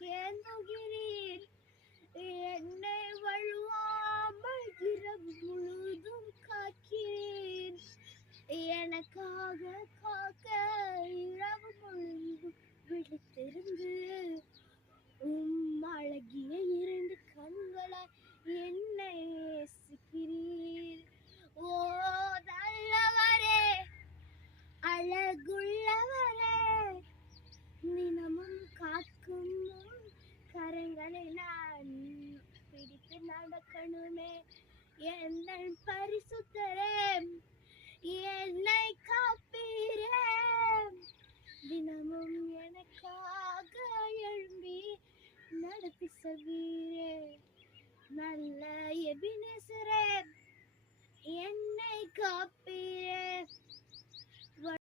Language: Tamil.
ஏந்துகிறீர். என்னை வழுவாமல் இரவு முழுதும் காக்கிறீர். எனக்காக காக்க இரவு முழுதும் விழித்திருந்து அழகிய இரண்டு கண்களாய் என்னை நேசிக்கிறீர். ஓ நல்லவரே, அழகுள்ளவரே, தினமும் காக்கும் கரங்களை நான் பிடித்து நடக்கணுமே. என்னை பரிசுத்தரே, என்னை காப்பீரே, தினமும் எனக்காக எழும்பி நடத்தி செல்வீர்.